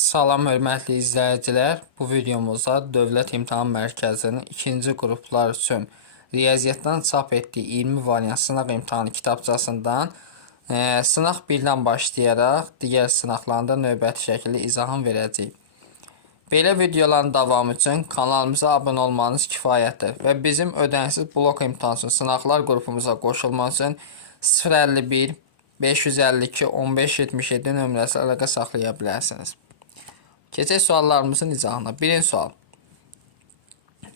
Salam hörmətli izləyicilər. Bu videomuzda Dövlət İmtahan Mərkəzinin 2-ci qruplar üçün riyaziyyatdan çap etdiyi 20 variant sınaq imtahanı kitabçasından sınaq 1-dən başlayaraq digər sınaqlarında növbəti şəkildə izahını verəcəyik. Belə videoların davamı üçün kanalımıza abunə olmanız kifayətdir və bizim ödənişsiz blok imtahan üçün sınaqlar qrupumuza qoşulmaq üçün 051 552 1577 nömrəsi əlaqə saxlaya bilərsiniz. Keçək suallarımızın izahına. Birinci sual.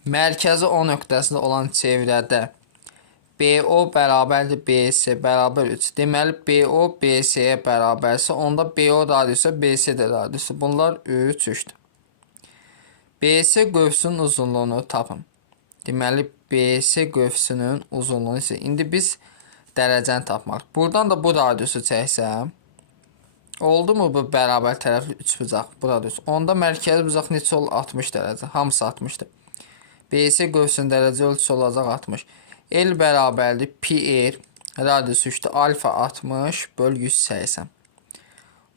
Mərkəzi O nöqtəsində olan çevrədə BO bərabərdir BC bərabər 3. Deməli, BO BC-yə bərabərsə, onda BO radiusu BC də radiusu. Bunlar 3'dür. BC qövsünün uzunluğunu tapın. Deməli, BC qövsünün uzunluğunu isə indi biz dərəcəni tapmalıyıq. Buradan da bu radiusu çəksəm, oldu mu bu bərabər tərəfli 3 bucaq? Bu radius. Onda mərkəzi bucaq neçə olur? 60 dərəcə. Hamısı 60'dır. BC qövsünün dərəcə ölçüsü olacaq 60. L bərabərdir pi r. Radius 3'dür. Alfa 60 böl 180.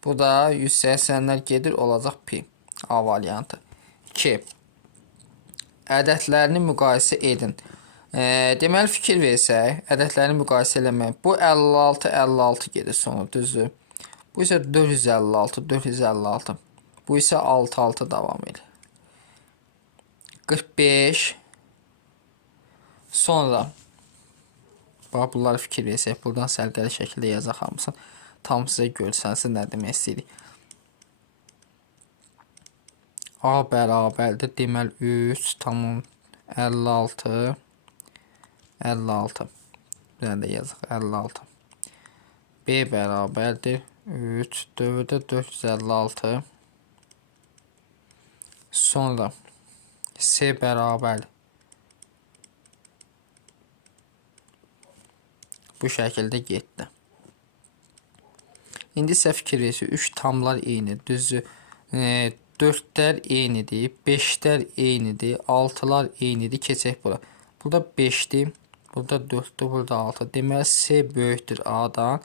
Bu da 180'lər gedir, olacaq pi. A variantı. 2. Ədədlərini müqayisə edin. Deməli, fikir versək, ədədlərini müqayisə eləmək. Bu 56 gedir sonu, düzdür. Bu isə 456. Bu isə 6 davam edir. 45. Sonra bax, bunları fikir versək, buradan sərgəli şəkildə yazaq hamısını. Tam sizə görsənsin nə demək istəyirik. A bərabərdir. Deməli 3 tamam 56. Bir də yazaq 56. B bərabərdir 3 4'e 456. Sonra C bərabər bu şəkildə getdi. İndi isə fikir versək, 3 tamlar eynidir, düzdür. 4'lər eynidir, 5'lər eynidir, 6'lar eynidir. Keçək bura. Burada 5'dir, burada 4'dür, burada 6. Deməli C böyükdür A-dan.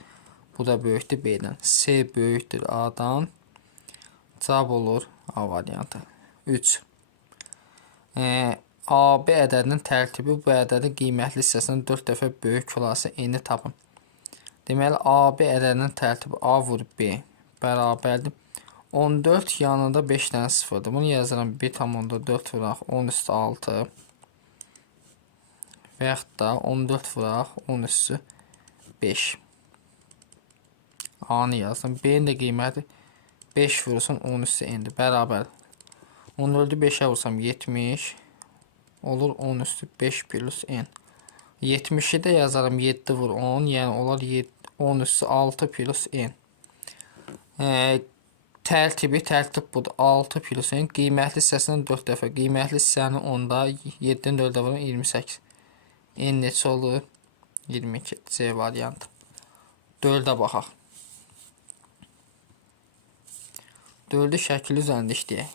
Bu da böyükdür B-dən. C böyükdür A-dan. Cavab olur A variantı. 3. AB ədədinin tərtibi bu ədədin qiymətli hissəsinin 4 dəfə böyük olası n-i tapın. Deməli, AB ədədinin tərtibi A vur B bərabərdir. 14 yanında 5 dənə sıfırdır. Bunu yazıram 1,4 vuraq 10 üstü 6 və yaxud da 14 vuraq 10 üstü 5. A-nı yazdım. B-nin də qiyməti 5 vurursun 10 üstü n-dir. Bərabər. 14'ü 5'ə vursam 70 olur 10 üstü 5 plus n. 70'i də yazarım 7 vur 10, yəni olar 10 üstü 6 plus n. Tərtib budur. 6 plus n. Qiymətli hissəsindən 4 dəfə. Qiymətli hissəni 10'da 7'nin 4'ə vurum 28. N neçə olur? 22. C variantı. 4'ə baxaq. 4'ü şəkil üzərində işləyək.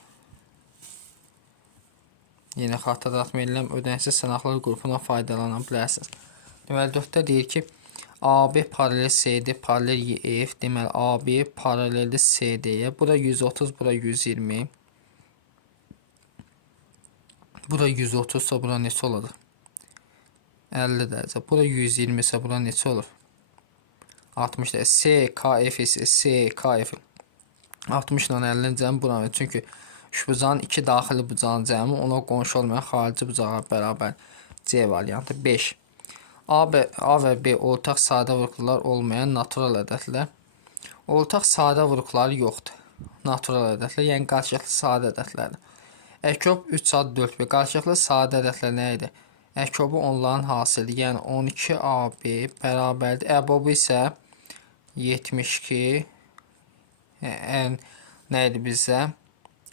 Yenə xatırlatma edirəm, ödənişsiz sınaqlar qrupundan faydalana bilərsiniz. Deməli, 4'də deyir ki, AB paralel CD, paralel EF. Deməli, AB paraleldir CD-yə. Bura 130, bura 120. Bura 130 ise bura neçə olur? 50 dərəcə. Bura 120 ise bura neçə olur? 60 dərəcə. CKF ise CKF 60 ilə 50'nin cəmi buranın. Çünki şu bucağın 2 daxili bucağın cəmi ona qonşu olmayan xarici bucağa bərabər. C variantı. 5. A və B ortaq sadə vurğular olmayan natural ədədlər. Ortaq sadə vurğuları yoxdur. Natural ədədlər, yəni qarşılıqlı sadə ədədlərdir. Əkob 3 ad 4 B. Qarşılıqlı sadə ədədlər nə idi? Əkobu onların hasilidir. Yəni 12AB bərabərdir. Əbobu isə 72. Nə idi bizə?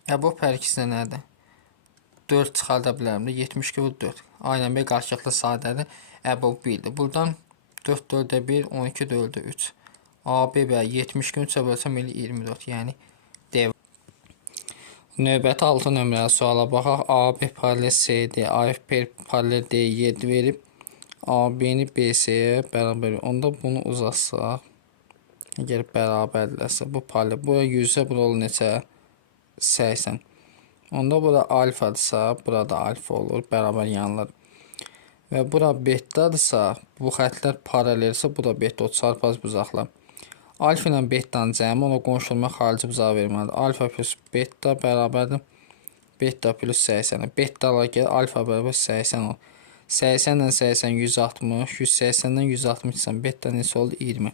Əbob hər ikisinə nədir? 4 çıxarda bilərəm də. 72 bu 4. Aynən B qarşılıqlı sadədir. Əbob 1'dir. Buradan 4 4'ə 1, 12 4'ə 3. AB və 72 3'ə bölsəm 24. Yəni D. Növbəti 6 nömrəli suala baxaq. AB paralel CD, AFP paralel D7 verib. AB-ni BC-yə bərabər. Onda bunu uzatsaq. Əgər bərabərdirlərsə, bu paralel. Bura 100'ə, bura olur neçə? 80. Onda bura alfadırsa, burada alfa olur, bərabər yanılır. Və bura betadırsa, bu xətlər paralelsə, bu da beta çarpaz buzaqlar. Alfa ilə betanın cəmi ona qonşulma xarici buzağı verməlidir. Alfa plus beta bərabərdir. Beta plus 80. Betalar gəlir, alfa bərabər 80 olur. 80 ilə 80 160, 180-dən 160 sən beta neçə oldu? 20.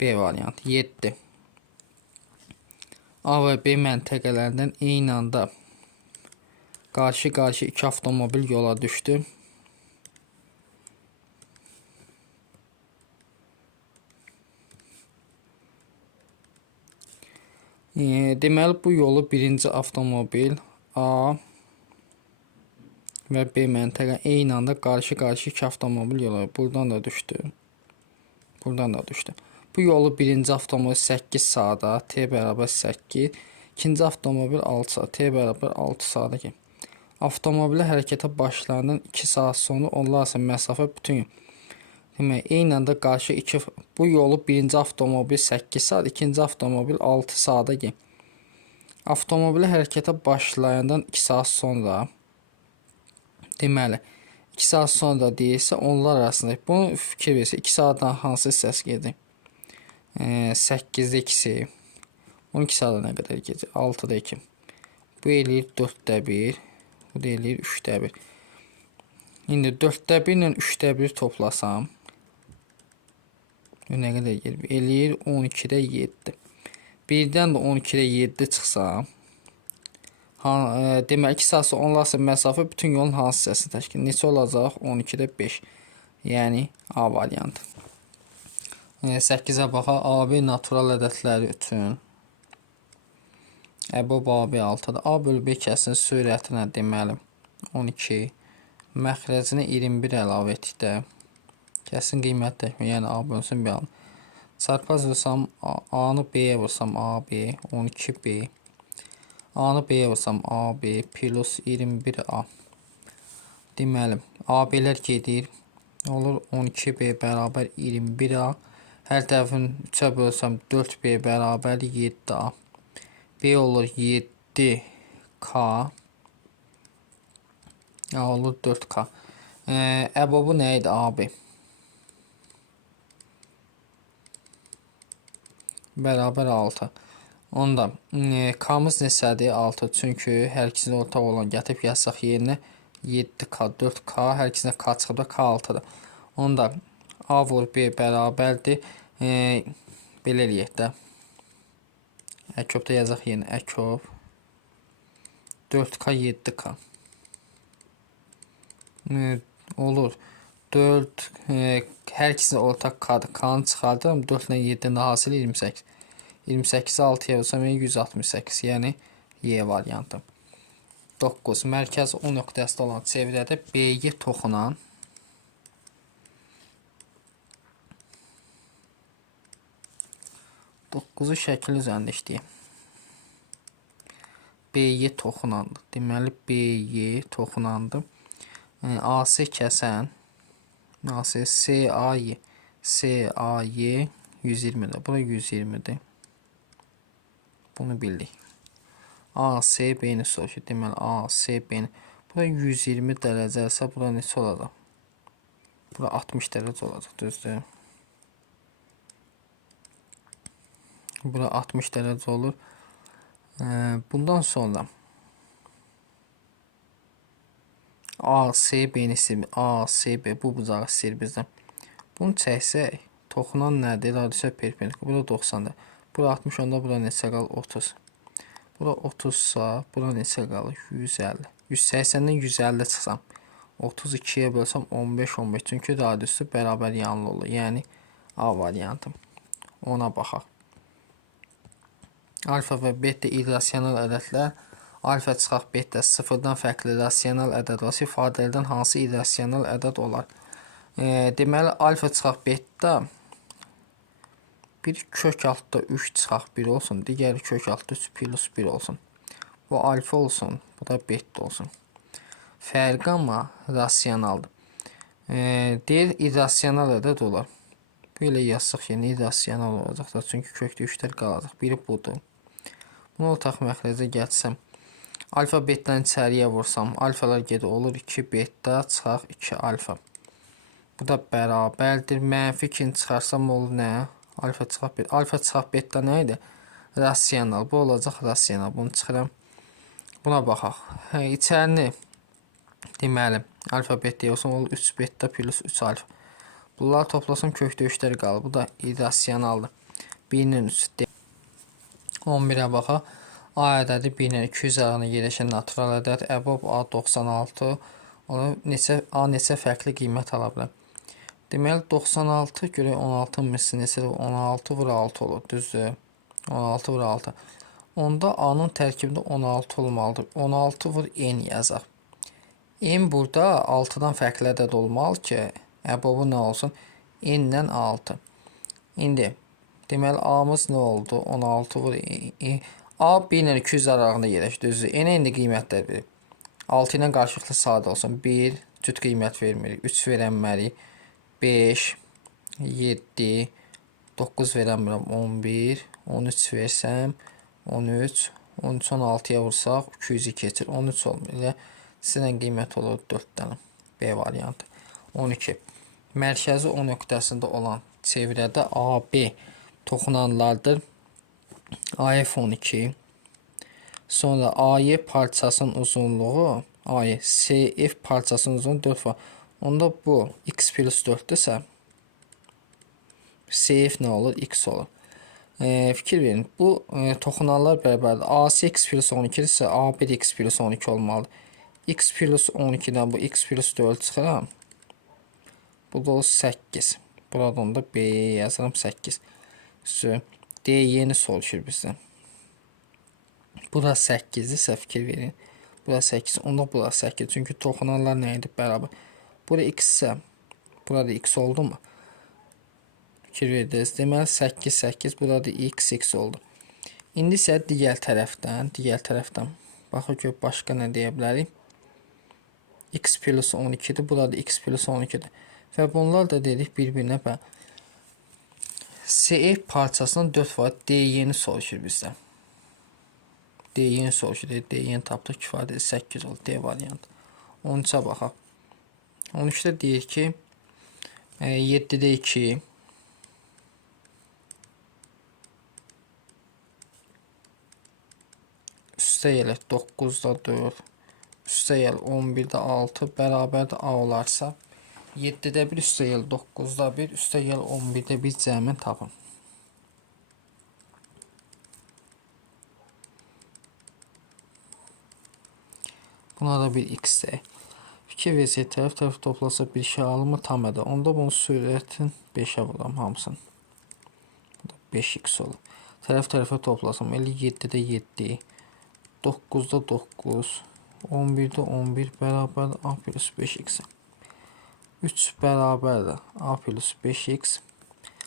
B variantı 7. A və B məntəqələrindən eyni anda qarşı-qarşı iki avtomobil yola düşdü. Deməli, bu yolu birinci avtomobil A və B məntəqə eyni anda qarşı-qarşı iki avtomobil yola. Buradan da düşdü. Buradan da düşdü. Bu yolu birinci avtomobil 8 saata, T bərabər 8. İkinci avtomobil 6 saat, T bərabər 6 saata ki. Avtomobilə hərəkətə başlayandan 2 saat sonra onlar arasında məsafə bütün. Demək, eyni anda qarşı iki, bu yolu birinci avtomobil 8 saat, ikinci avtomobil 6 saata ki. Avtomobilə hərəkətə başlayandan 2 saat sonra, deməli, 2 saat sonra deyilsə, onlar arasında, bunu fikir versə, 2 saatdan hansı səs gedir? 8-də 2-si, 12 saata nə qədər gedir? 6-da 2. Bu eləyir 4-də 1, bu da eləyir 3-də 1. İndi 4-də 1 ilə 3-də 1 toplasam, nə qədər gedir? Eləyir 12-də 7. Birdən də 12-də 7 çıxsam, demək 2 saat sonra onlarsa məsafə bütün yolun hansı hissəsini təşkil? Neçə olacaq? 12-də 5. Yəni A variantı. 8-ə baxaq. AB natural ədədləri üçün əbab AB 6-dır. A bölü B kəsinin sürətinə deməli 12, məxrəcinə 21 əlavə etdikdə kəsin qiymət yəni A bölünsün B alın. Çarpaz vursam A-nı B-yə vursam AB 12B. A-nı B-yə vursam AB plus 21A. Deməli, AB-lər gedir. Olur 12B bərabər 21A. Hər tərəfin 3-ə bölsəm 4B bərabər 7A. B olur 7K. A olur 4K. Əbabı nə idi AB? Bərabər 6. Onda K-mız neçədir? 6. Çünki hər ikisini ortaq olan gətirib yazsaq yerinə 7K, 4K, hər ikisinə K çıxıb da K 6-dır. Onda A vur B bərabərdir. Belə eləyək də. Əkobda yazaq yerinə əkob 4K, 7K. Olur. 4 hər ikisini ortaq K-dır. K-nı çıxardıram. 4 ilə 7-nin də hasılı 28. 28-i 6-ya vursam 168. Yəni Y variantı. 9. Mərkəz O nöqtəsində olan çevrədə B-yə toxunan Dokuzu şəkil üzərində işləyək. B-yə toxunandır. Deməli, B-yə toxunandır. AC kəsən AC SAY 120-dir. Bura 120-dir. Bunu bildik. AC B-ni soruşur. Deməli, AC B-ni. Bura 120 dərəcəsə, bura neçə olacaq? Bura 60 dərəcə olacaq, düzdür? Bura 60 dərəcə olur. Bundan sonra ACB-ni silmir. ACB bu bucağı sil bizdən. Bunu çəksək, toxunan nədir? Radiusə perpendikulár. Bura 90-dır. Bura 60 onda bura neçə qalır? 30. Bura 30-sa, bura neçə qalır? 150. 180-dən 150 çıxsam, 32-yə bölsəm 15-15. Çünki radiusu bərabər yanlı olur. Yəni A variantı. Ona baxaq. Alfa və beta irrasional ədədlər. Alfa çıxaq beta sıfırdan fərqli rasional ədəd olsa, ifadələrdən hansı irrasional ədəd olar? Deməli, alfa çıxaq beta bir kök altda 3 çıxaq 1 olsun, digəri kök altda 3 plus 1 olsun. Bu alfa olsun, bu da beta olsun. Fərqi amma rasionaldır. Deyir, irrasional ədəd olar. Belə yazsaq, yəni irrasional olacaq da, çünki kökdə 3-lər qalacaq. Biri budur. Bunu ortaq məxrəcə gətirsəm, alfa bettanı içəriyə vursam, alfalar gedir, olur 2 betta çıxaq 2 alfa. Bu da bərabərdir. Mənfi 2-ni çıxarsam olur nə? Alfa çıxaq betta. Alfa çıxaq betta nə idi? Rasional. Bu olacaq rasional. Bunu çıxıram. Buna baxaq. İçərini deməli, alfa bettaya olsun, olur 3 betta plus 3 alfa. Bunları toplasam kökdə 3'lər qalır. Bu da irrasionaldır. 1-nin 3. 11'ə baxaq. A ədədi 1-lə 200 arasında yerləşən natural ədəd. Əbob A96. Ona A neçə fərqli qiymət ala bilər. Deməli 96 görə 16 misli neçədir? 16 vur 6 olur. Düzdür? 16 vur 6. Onda A-nın tərkibində 16 olmalıdır. 16 vur n yazaq. N burada 6-dan fərqli ədəd olmalı ki, əbobu nə olsun? N-lə 6. İndi deməli A-mız nə oldu? 16 vur n. A 1 ilə 200 aralığında yerləşir. Düzdür? N-ə indi qiymətlər verir. 6 ilə qarşılıqlı sadə olsun. 1 cüt qiymət vermirik. 3 verənmərik. 5 7 9 verənmirəm. 11 13 versəm 13 13 16-ya vursaq 200-i keçir. 13 olmur. Elə sizin qiymət olur 4 dənə. B variantı. 12. Mərkəzi O nöqtəsində olan çevrədə AB toxunanlardır. AF12. Sonra AY parçasının uzunluğu AY CF parçasının uzunluğu 4 var. Onda bu x plus 4'dürsə CF nə olur? X olur. Fikir verin. Bu toxunanlar bərabərdir. AC x plus 12 isə A1 x plus 12 olmalıdır. X plus 12'dən bu x plus 4 çıxıram. Bu da 8. Buradan da B yazıram 8. D yeni soruşur bizdən. Bu da 8-dirsə fikir verin. Bu da 8. Onda bu da 8. Çünki toxunanlar nə idi? Bərabər. Burada x isə burada x oldu mu? Fikir verdiniz. Deməli 8 8 burada x oldu. İndi isə digər tərəfdən baxaq ki, başqa nə deyə bilərik? X plus 12'dir. Burada x plus 12'dir. Və bunlar da dedik bir-birinə CF parçasının 4 var. D yeni soruşur bizdən. D yeni soruşur. D yeni tapdıq kifayət 8 oldu. D variantı. 13'ə baxaq. 13'də deyir ki 7'də 2 üstə gəlir 9'da 4 üstə gəlir 11'də 6 bərabərdə A olarsa 7'də 1 üstə gəlir 9'da 1 üstə gəlir 11'də 1 cəmin tapın. Buna da bir x deyək. Fikir versək, tərəf toplasa bir şey alımı tam edə. Onda bunun sürətin 5'ə vuram hamısını. Bu da 5x olur. Tərəfə toplasam, elə 7'də 7, 9'da 9, 11'də 11 bərabər A plus 5x. 3 bərabər A plus 5x.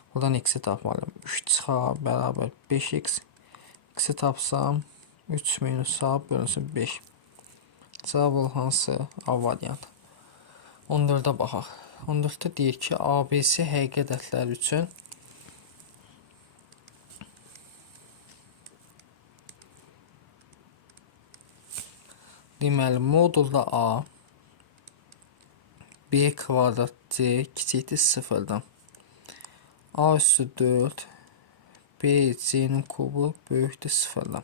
Buradan x'i tapmalıyım. 3 çıxa bərabər 5x. X'i tapsam 3 minus A bölünsün 5. Cavab olan hansı? A variantı. 14'ə baxaq. 14'də deyir ki, ABC həqiqi ədədlər üçün deməli modulda A B kvadrat C kiçikdir 0'dan. A üstü 4 B C'nin kubu böyükdür 0'dan.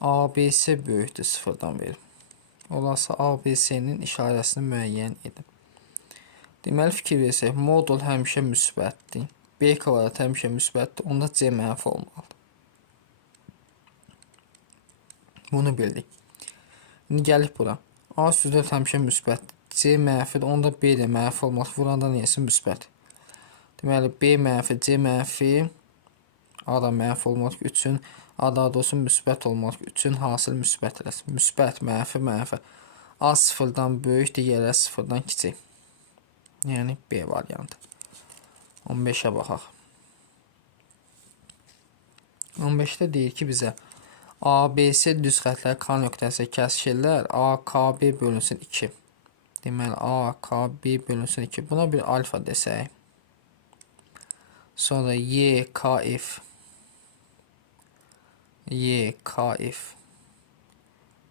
ABC böyükdür 0'dan verir. Olası ABC'nin işarəsini müəyyən edin. Deməli fikir versək, modul həmişə müsbətdir. B kvadrat həmişə müsbətdir. Onda C mənfi olmalıdır. Bunu bildik. İndi gəlib bura. A üstü 4 həmişə müsbətdir. C mənfidir. Onda B də mənfi olmalıdır. Vuranda neyəsə müsbət. Deməli B mənfi, C mənfi, A da mənfi olmalıdır. 3'ün A daha doğrusu müsbət olmalıdır. 3'ün hasıl müsbət eləsin. Müsbət, mənfi, mənfi. A 0'dan böyük, digərləri 0'dan kiçik. Yəni B variantı. 15'ə baxaq. 15'də deyir ki bizə ABC düz xətlər K nöqtəsi kəsişirlər. AKB bölünsün 2. Deməli AKB bölünsün 2. Buna bir alfa desək. Sonra YKF Y, K, F.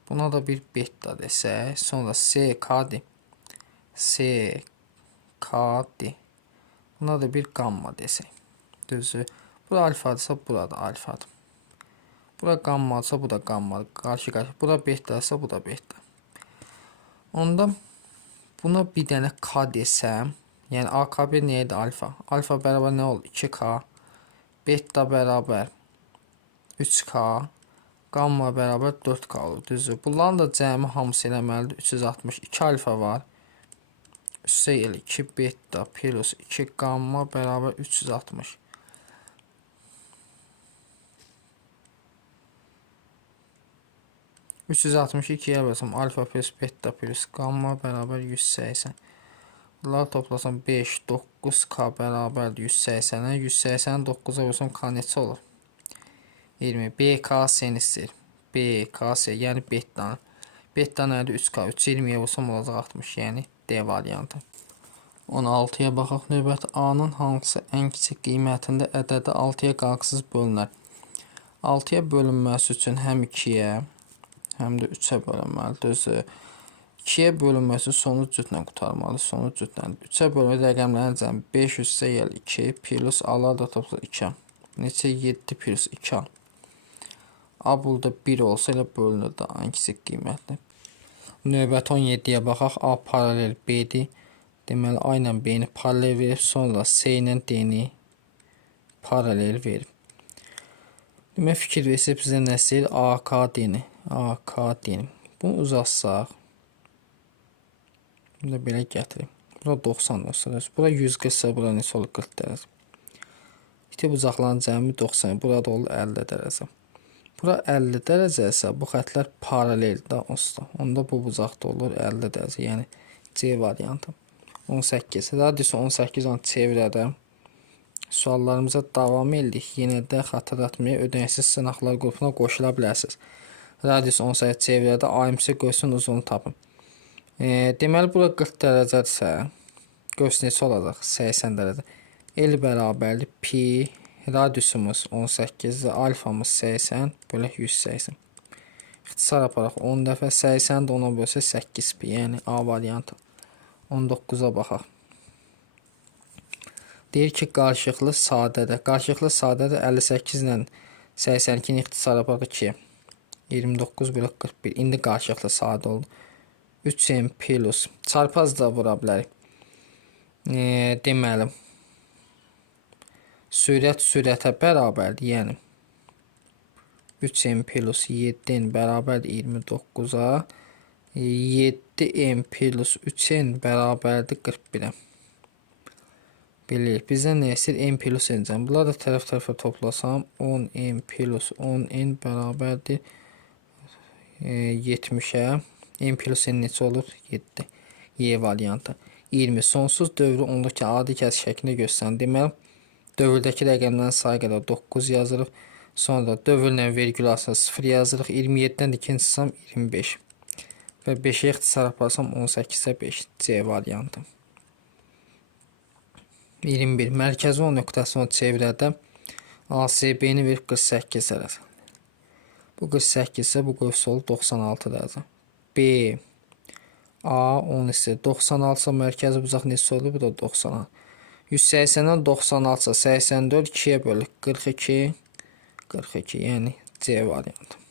Buna da bir beta desək. Sonra C, K, D. C, K, D. Buna da bir gamma desək. Düzdür. Bura alfadırsa, bura da alfadır. Bura gammadırsa, bu da gammadır. Qarşı-qarşı. Bura betadırsa, bu da beta. Onda buna bir dənə K desəm, yəni AK1 neydi? Alfa. Alfa bərabər nə oldu? 2K. Beta bərabər 3K. Gamma bərabər 4K olur. Düzdür. Bunların da cəmi hamısı eləməlidir. 362 alfa var. Üstə gəlir 2 beta plus 2 gamma bərabər 360. (362) bölsəm alfa plus beta plus gamma bərabər 180. Bunları toplasam 5, 9K bərabər 180'ə. 180'i 9'a bölsəm K neçə olur? 20. BK sen istəyir. BKS yəni betanın. Beta nədir? 3K. 3 20'ye vursan olacaq 60. Yəni D variantı. 16'ya baxaq. Növbəti A-nın hansı ən kiçik qiymətində ədədi 6'ya qalxısız bölünər? 6'ya bölünməsi üçün həm 2'yə, həm də 3'ə bölünməlidir. 2'yə bölünməsi sonuc cütlə qutarmalı. Sonuc cütlə. 3'ə bölünmə rəqəmlərin cəmi 5 üstə gəl 2 plus A-lar da topla 2. Neçə? 7 plus 2. A burada 1 olsa elə bölünür də ən kiçik qiymətli. Növbəti 17'yə baxaq. A paralel B-dir. Deməli A ilə B-ni paralel verib, sonra C ilə D-ni paralel verib. Demək fikir versə bizə nə istəyir? AK D-ni. AK D-ni. Bunu uzatsaq. Bunu da belə gətirib. Bura 90 olsa, bura 140 ise bura neçə olur? 40 dərəcə. İti bucaqların cəmi 90, burada olur 50 dərəcə. Bura 50 dərəcə isə bu xətlər paraleldir usta. Onda bu bucaqda olur 50 dərəcə, yəni C variantı. 18. Radiusu 18 olan çevrədə suallarımıza davam edirik. Yenə də xatırlatmaya ödənişsiz sınaqlar qrupuna qoşula bilərsiniz. Radius 18 çevrədə AMC qoysun uzunu tapın. Deməli bura 40 dərəcədirsə, göz neçə olacaq? 80 dərəcə. L bərabərli pi, radiusumuz 18, alfamız 80, bölək 180. İxtisar aparaq 10 dəfə, 80 də 10'a bölsə 8 pi, yəni A variantı. 19'a baxaq. Deyir ki, qarşılıqlı sadədə. Qarşılıqlı sadədə 58 ilə 82'ni ixtisar aparaq 2. 29 bölək 41. İndi qarşılıqlı sadə oldu. 3m plus. Çarpaz da vura bilərik. Deməli. Sürət sürətə bərabərdir. Yəni 3m plus 7n bərabərdir 29'a. 7m plus 3n bərabərdir 41'ə. Bilirik. Bizdən nə istəyir? M plus n-cəm. Bunlar da tərəf-tərəfə toplasam 10m plus 10n bərabərdir 70'ə. M plus n neçə olur? 7. Y variantı. 20. Sonsuz dövrü ondakı adi kəs şəklində göstərin. Deməli, dövrdəki rəqəmlərin sayı qədər 9 yazırıq. Sonra dövrlə vergül arasında 0 yazırıq. 27'dən ikinci çıxsam 25. Və 5'ə ixtisar aparsam 18'ə 5. C variantı. 21. Mərkəzi 10 nöqtəsi 10 çevrədə ASB-ni verib 48 dərəcə. Bu 48 ise bu qövs olur 96 dərəcə. B A 10 ise 96 ise mərkəzi bucaq neçə olur? Bu da 96. 180'dən 96 ise 84 2'yə bölük 42. 42 yəni C variantı.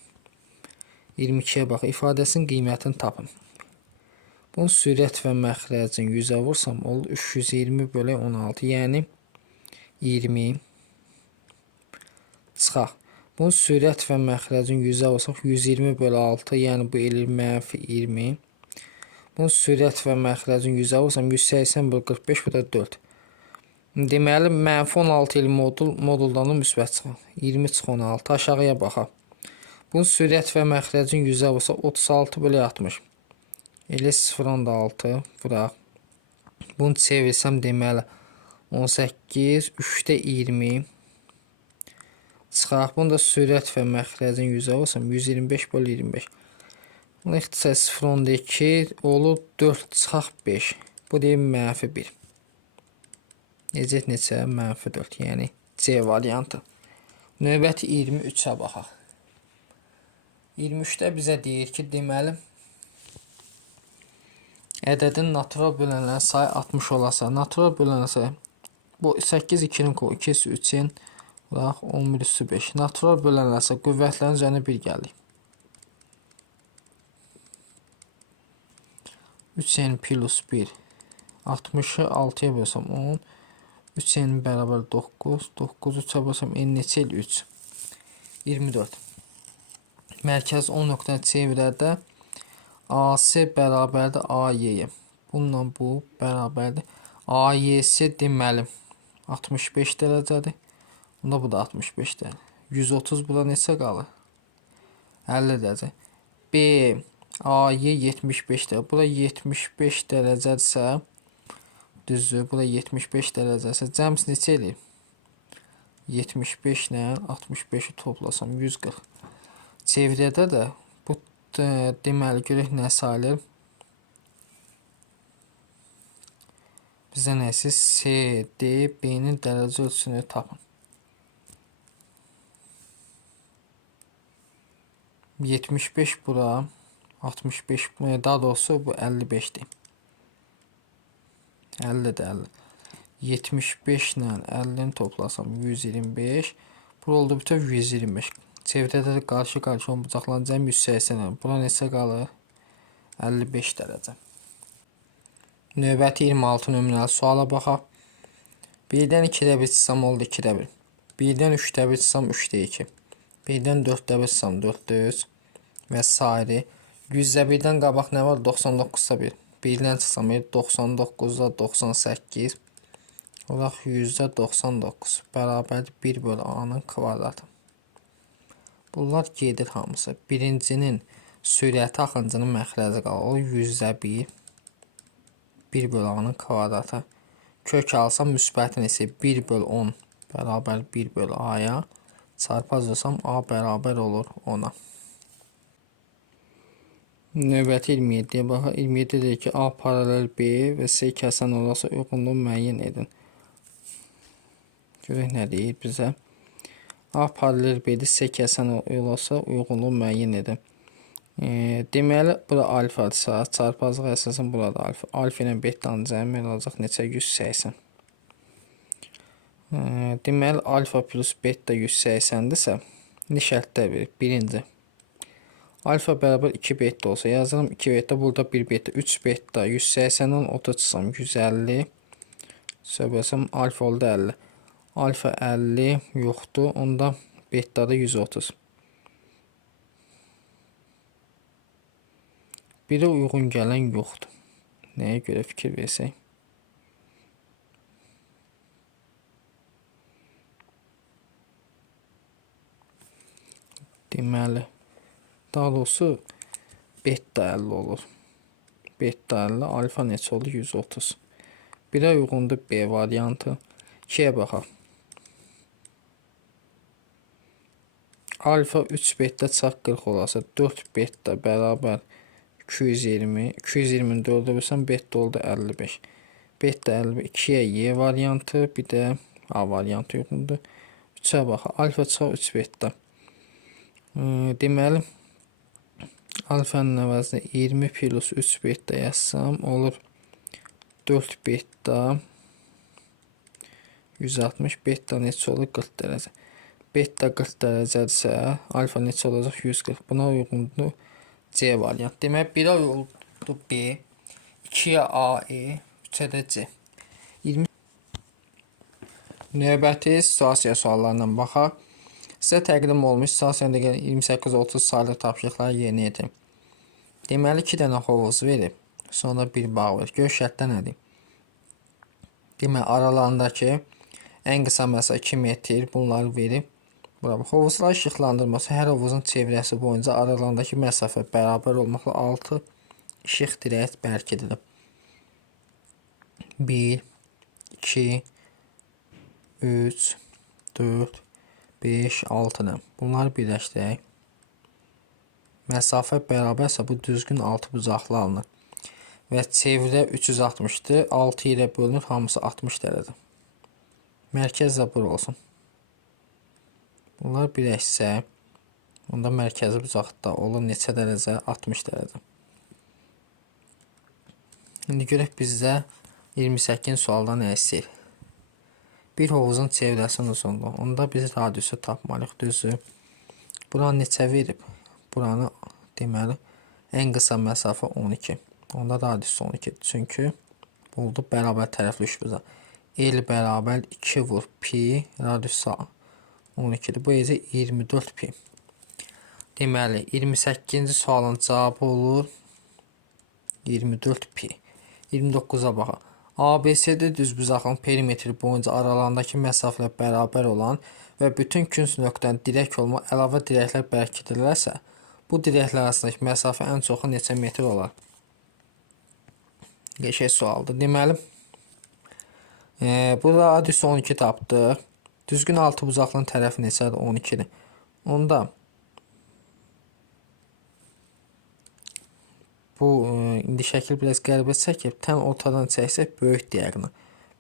22'yə bax. İfadəsinin qiymətini tapın. Bunun sürət və məxrəcin 100'ə vursam olur 320 bölək 16. Yəni 20 çıxaq. Bunun sürət və məxrəcin 100'ə vursaq 120 bölək 6. Yəni bu eləyir mənfi 20. Bunun sürət və məxrəcin 100'ə vursam 180 bölək 45 bu da 4. Deməli mənfi 16 il moduldan da müsbət çıxaq. 20 çıx 16. Aşağıya baxaq. Bunun sürət və məxrəcin 100'ə vursaq 36 bölək 60. Elə 0.6 vuraq. Bunu çevirsəm deməli 18 3'də 20 çıxaq. Bunu da sürət və məxrəcin 100'ə vursam 125 bölü 25. Bunu ixtisar 0.2 olur 4 çıxaq 5. Bu deyil mənfi 1. Necət neçə? Mənfi 4. Yəni C variantı. Növbəti 23'ə baxaq. 23-də bizə deyir ki, deməli ədədin natural bölənlərin sayı 60 olasa, natural bölənlərin sayı bu 8 2-nin kolu 2 üstü 3-in, bıraq 11 üstü 5. Natural bölənlərin sayı qüvvətlərin üzərinə 1 gəlir. 3n plus 1 60-ı 6-ya bölsəm 10, 3n bərabər 9, 9-u 3-ə bölsəm n neçə el 3, 24. Mərkəz 10 nöqtəni çevirədə AC bərabərdir AY-yə. Bununla bu bərabərdir. AYS deməli 65 dərəcədir. Bunda bu da 65 dərəcə. 130 bura neçə qalır? 50 dərəcə. B AY 75 dərəcə. Bura 75 dərəcədirsə, düzdür. Bura 75 dərəcədirsə, cəmsi neçə eləyir? 75 ilə 65-i toplasam 140. Çevrədə də bu deməli görək nə sayılır? Bizə nəsə CD B-nin dərəcə ölçüsünü tapın. 75 bura, 65 daha doğrusu bu 55'dir. 50'dir 50. 75 ilə 50'ni toplasam 125. Bura oldu bütöv 125. Çevrədə də qarşı-qarşı olan bucaqların cəmi 180. Bura neçə qalır? 55 dərəcə. Növbəti 26 nömrəli suala baxaq. 1-dən 2-də 1 çıxsam oldu 2-də 1. 1-dən 3-də 1 çıxsam 3-də 2. 1-dən 4-də 1 çıxsam 4-də 3. Və s. 100-də 1-dən qabaq nə var? 99-da 1. 1-dən çıxsam 99-da 98. Olaq 100-də 99. Bərabərdir 1 bölü A-nın kvadratı. Bunlar gedir hamısı. Birincinin sürəti axıncının məxrəci qalır. O 100-də 1. 1 bölü A-nın kvadratı. Kök alsam müsbətin isə 1 bölü 10 bərabər 1 bölü A-ya. Çarpazırsam A bərabər olur 10-a. Növbəti 27-yə baxaq. 27 deyir ki, A paralel B və C kəsən olasa uyğunluğu müəyyən edin. Görək nə deyir bizə. A paralel B-dir, C kəsən olasa uyğunluğu müəyyən edin. Deməli, bura alfa-dırsa, çarpazlıq əsasən burada alfa. Alfa ilə betanın cəmi olacaq neçə? 180. Deməli, alfa plus beta 180-dirsə, ne şərtlər verir? Birinci. Alfa bərabər 2 beta olsa, yazıram 2 beta, burada 1 beta, 3 beta, 180-dən 30 çıxsam 150. Söhbəsəm alfa oldu 50. Alfa 50 yoxdur, onda beta da 130. Biri uyğun gələn yoxdur. Nəyə görə fikir versək? Deməli, daha doğrusu beta 50 olur. Beta 50, alfa neçə oldu? 130. Birə uyğundur B variantı. 2-yə baxaq. Alfa 3 beta çarp 40 olasa 4 beta bərabər 220. 220'nin 4'ə bölsəm beta oldu 55. Beta 52'yə Y variantı, bir də A variantı uyğundur. 3'ə baxaq. Alfa çarp 3 beta. Deməli, alfanın əvəzinə 20 plus 3 beta yazsam olur 4 beta 160, beta neçə olur? 40 dərəcə. Beta 40 dərəcədirsə, alfa neçə olacaq? 140. Buna uyğundur C variant. Demək, 1'ə uyğundur B, 2'yə A, E, 3'ə də C. Növbəti situasiya suallarından baxaq. Sizə təqdim olmuş situasiyada gələn 28-30 saylı tapşırıqları yerinə yetirin. Deməli, 2 dənə hovuz verib, sonra bir bağ verir. Gör şərtdə nədir? Deməli, aralarındakı ən qısa məsafə 2 metr bunları verib. Hovuzlar işıqlandırması hər hovuzun çevrəsi boyunca aralarındakı məsafə bərabər olmaqla 6 işıq dirək bərk edilib. 1, 2, 3, 4, 5, 6-dır. Bunları birləşdirək. Məsafə bərabərsə bu düzgün 6 bucaqlı alınır. Və çevrə 360-dır. 6 ilə bölünür, hamısı 60 dərəcə. Mərkəz də bura olsun. Bunlar birləşsə Onda mərkəzi bucaqda olur neçə dərəcə? 60 dərəcə. İndi görək bizdə 28 sualda nə istəyir? Bir hovuzun çevrəsinin uzunluğu. Onda biz radiusu tapmalıyıq, düzdür? Buranı neçə verib? Buranı deməli ən qısa məsafə 12. Onda radius 12. Çünki oldu bərabər tərəfli üçbucaq. L bərabər 2 vur pi, radiusu 12-dir. Bu isə 24 pi. Deməli 28-ci sualın cavabı olur 24 pi. 29-a baxaq. ABCD düzbucağın perimetri boyunca aralarındakı məsafələr bərabər olan və bütün künc nöqtənin dirək olma əlavə dirəklər bərkidilirsə, bu dirəklər arasındakı məsafə ən çoxu neçə metr olar? Qəşəng sualdır. Deməli, burada radius 12 tapdıq. Düzgün altıbucaqlının tərəfi neçədir? 12-dir. Onda bu indi şəkil biraz qəribə çəkib, təm ortadan çəksək böyük diaqonal.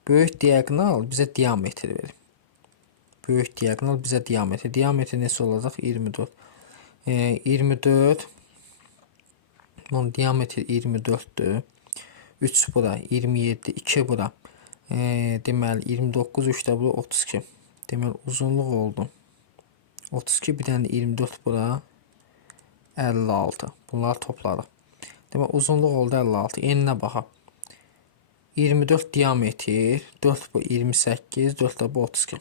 Böyük diaqonal bizə diametr verir. Böyük diaqonal bizə diametr. Diametr neçə olacaq? 24. 24. Bunun diametri 24'dür. 3 bura, 27, 2 bura. Deməli 29, 3 də bura 32. Deməli uzunluq oldu 32, bir dənə 24 bura 56. Bunları topladıq. Deməli uzunluq oldu 56. Eninə baxaq. 24 diametr, 4 bu 28, 4 də bu 32.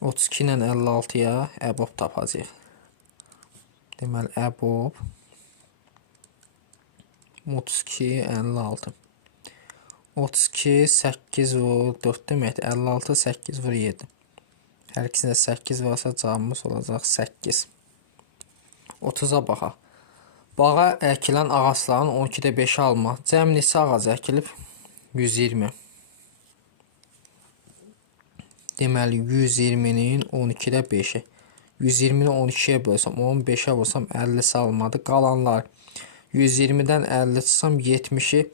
32 ilə 56-ya əbob tapacağıq. Deməli əbob 32, 56. 32, 8 vur 4 deməkdir. 56, 8 vur 7. Hər ikisində 8 varsa cavabımız olacaq 8. 30-a baxaq. Bağa əkilən ağacların 12-də 5-i almaq. Cəm neçə ağac əkilib? 120. Deməli 120-nin 12-də 5-i. 120-ni 12-yə bölsəm, 15-ə vursam 50 almadı. Qalanlar 120-dən 50 çıxsam 70-i.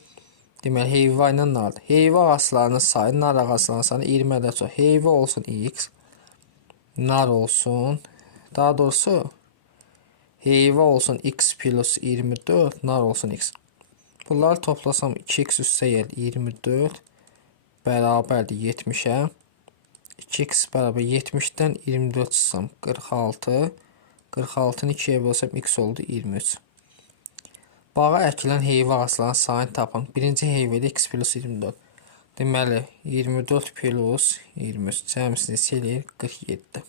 Deməli heyva ilə nardır. Heyva ağaclarının sayı, nar ağaclarının sayı 20-də çox. Heyva olsun x, nar olsun, daha doğrusu heyva olsun x plus 24, nar olsun x. Bunları toplasam 2x üstə gəlir 24 bərabərdir 70-ə. 2x bərabər 70-dən 24 çıxsam 46. 46-nı 2-yə bölsəm x oldu 23. Bağa əkilən heyva ağaclarının sayını tapın. Birinci heyvədə x plus 24. Deməli 24 plus 23 cəmisini silir 47.